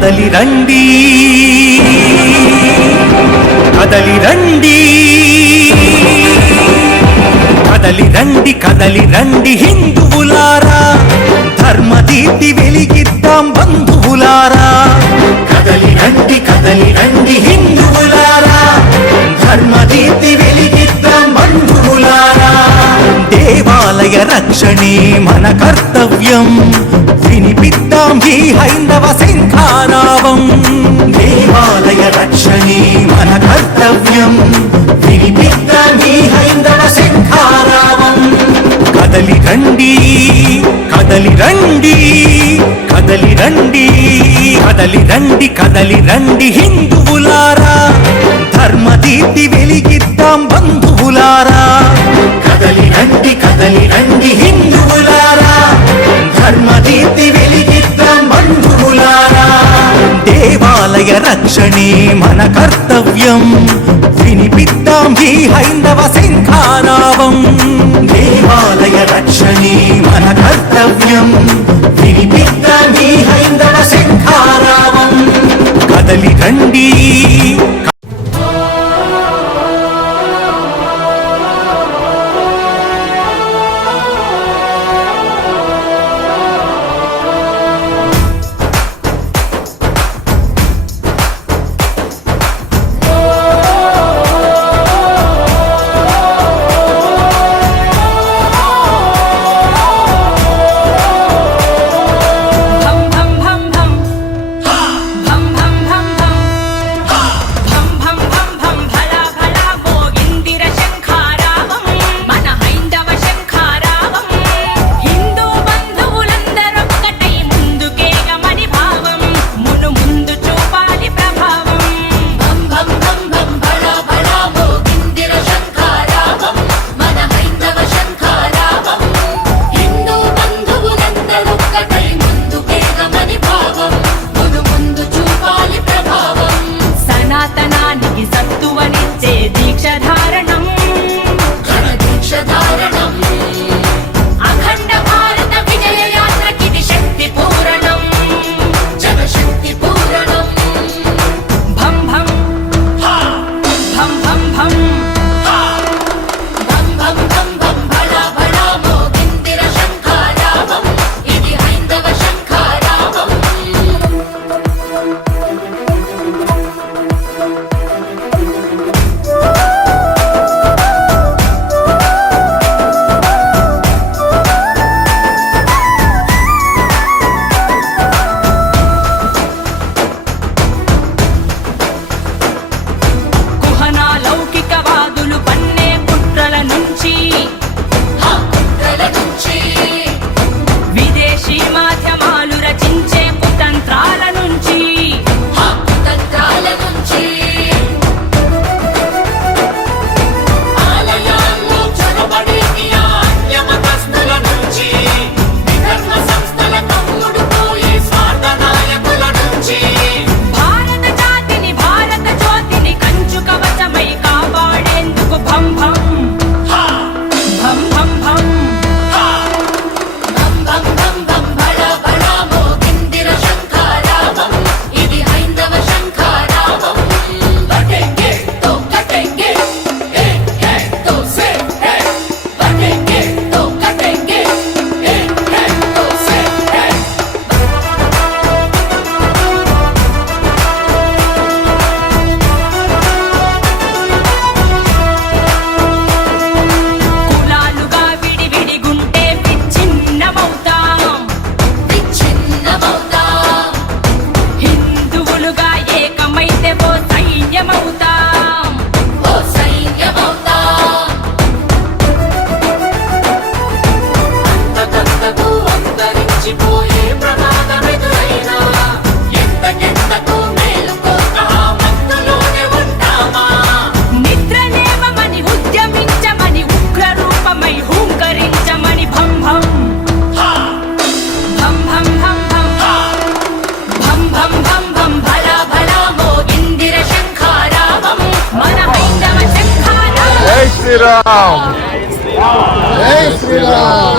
కదలి రండి కదలి రండి కదలి రండి కదలి రండి హిందువులారా ధర్మదీప్తి వెలిగిద్దాం బంధువులారా కదలి రండి హిందువులారా ధర్మదీప్తి వెలిగిద్దాం బంధువులారా దేవాలయ రక్షణే మన కర్తవ్యం వినిపిద్దాం ఈ హైందవ శంఖారావం దేవాలయ రక్షణే మన కర్తవ్యం వినిపిద్దాం ఈ హైందవ శంఖారావం కదలి రండి కదలి రండి కదలి రండి కదలి రండి కదలి రండి హిందువులారా ధర్మదీప్తి వెలిగిద్దాం బంధువులారా కదలి రండి హిందువులారా ధర్మదీప్తి వెలిగిద్దాం బంధువులారా దేవాలయ రక్షణే మన కర్తవ్యం వినిపిద్దాం ఈ హైందవ శంఖారావం దేవాలయ రక్షణే మన కర్తవ్యం వినిపిద్దాం ఈ హైందవ శంఖారావం కదలి రండి శ్రీరామ్. జై శ్రీరామ్.